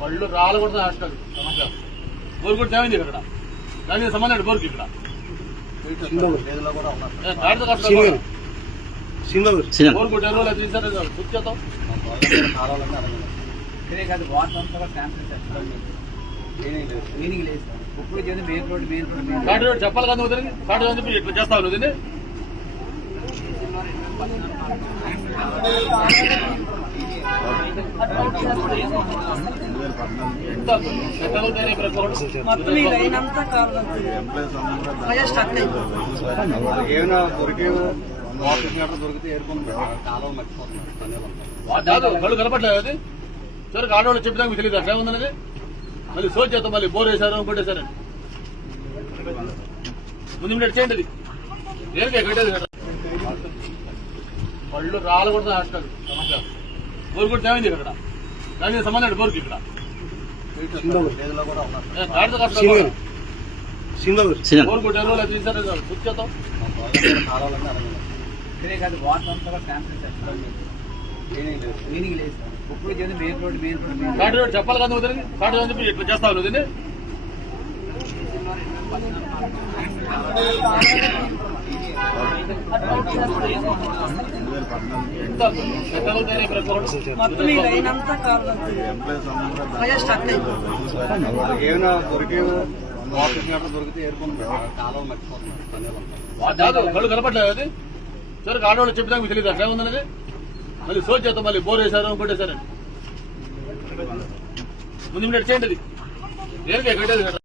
పళ్ళు రాలకూడదు హాస్టల్ సమస్య బోర్ కూడా ఏమైంది ఇక్కడ దానికి సంబంధం బోర్కి ఇక్కడ బోర్ కొట్టారు లేదా తీసారు బుక్ చేద్దాం కాటి రోడ్ చెప్పాలి కదా వదిలి కాటి రోడ్ చెప్పి ఇట్లా చేస్తావు వదిలి కళ్ళు కనపట్లేదు అది సరే ఆడవాళ్ళు చెప్పినా మీకు తెలియదు అట్లా ఉందన్నది మళ్ళీ సోచ్ చేస్తాం మళ్ళీ బోర్ వేశారు కొట్టేశారని ముందు మినిట్ చేయండి అది దేనికే కట్టేది కదా పళ్ళు రాలకూడదు హాస్టల్ సమస్య బోర్ కూడా ఏమైంది ఇక్కడ దానికి సంబంధం బోర్కి ఇక్కడ బోర్ కొట్టారు లేదా తీసారు బుక్ చేద్దాం కాటి రోడ్ చెప్పాలి కదా వదిలి కాటి రోడ్ చెప్పి ఇట్లా చేస్తావు వదిలి కళ్ళు కనపట్లేదు అది సరే ఆడవాళ్ళు చెప్పినా మీకు తెలియదు అట్లా ఉందన్నది మళ్ళీ సోచ్ చేస్తాం మళ్ళీ బోర్ వేశారు కొట్టేశారని ముందు మినిట్ చేయండి అది దేనికే కట్టేది కదా